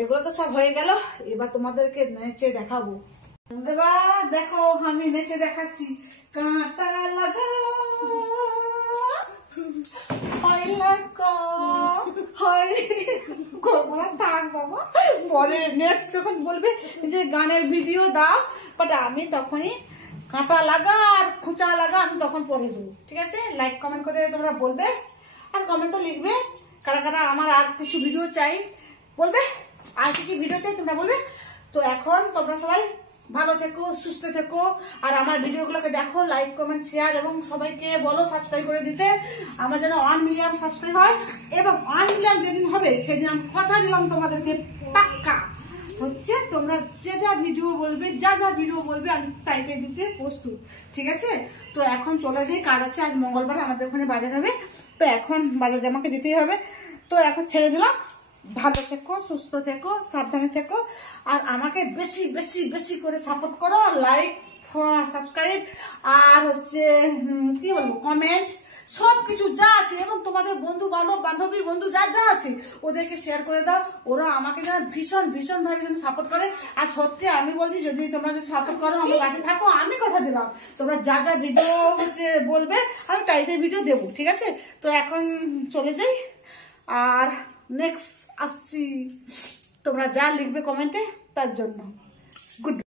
এগুলো তো সব হয়ে গেল, এবার তোমাদেরকে নেচে দেখাবো। এবার দেখো আমি নেচে দেখাচ্ছি। কাঁটা লাগা থাক বাবা, পরে নেক্সট যখন বলবে যে গানের ভিডিও দাও, বাট আমি তখনই কাঁটা লাগা আর খোঁচা লাগা আমি তখন পরে দেবো, ঠিক আছে? লাইক কমেন্ট করে তোমরা বলবে, আর কমেন্টও লিখবে কারা কারা আমার আর কিছু ভিডিও চাই বলবে, আর কি ভিডিও চাই তোমরা বলবে। তো এখন তোমরা সবাই ভালো থেকো, সুস্থ থেকো, আর আমার ভিডিওগুলোকে দেখো, লাইক কমেন্ট শেয়ার, এবং সবাইকে বলো সাবস্ক্রাইব করে দিতে, আমার যেন 1 মিলিয়ন সাবস্ক্রাইব হয়। এবং 1 মিলিয়ন যেদিন হবে সেদিন আমি কথা দিলাম তোমাদেরকে পাক্কা হচ্ছে তোমরা যে যা ভিডিও বলবে, যা যা ভিডিও বলবে আমি তাইতে দিতে প্রস্তুত, ঠিক আছে? তো এখন চলে যাই, কাজ আছে, আজ মঙ্গলবার আমাদের ওখানে বাজার হবে, তো এখন বাজার জামাকে যেতেই হবে। তো এখন ছেড়ে দিলাম, ভালো থেকো, সুস্থ থেকো, সাবধানে থেকো, আর আমাকে বেশি বেশি বেশি করে সাপোর্ট করো, লাইক সাবস্ক্রাইব আর হচ্ছে কি বলবো কমেন্ট সব কিছু যা আছে, এবং তোমাদের বন্ধু বান্ধবী বন্ধু যা যা আছে ওদেরকে শেয়ার করে দাও, ওরা আমাকে যেন ভীষণ ভীষণভাবে যেন সাপোর্ট করে। আর সত্যি আমি বলছি, যদি তোমরা যদি সাপোর্ট করো, আমার পাশে থাকো, আমি কথা দিলাম তোমরা যা যা ভিডিও হচ্ছে বলবে আমি তাইতে ভিডিও দেবো, ঠিক আছে? তো এখন চলে যাই, আর নেক্সট আসছি তোমরা যা লিখবে কমেন্টে তার জন্য। গুড।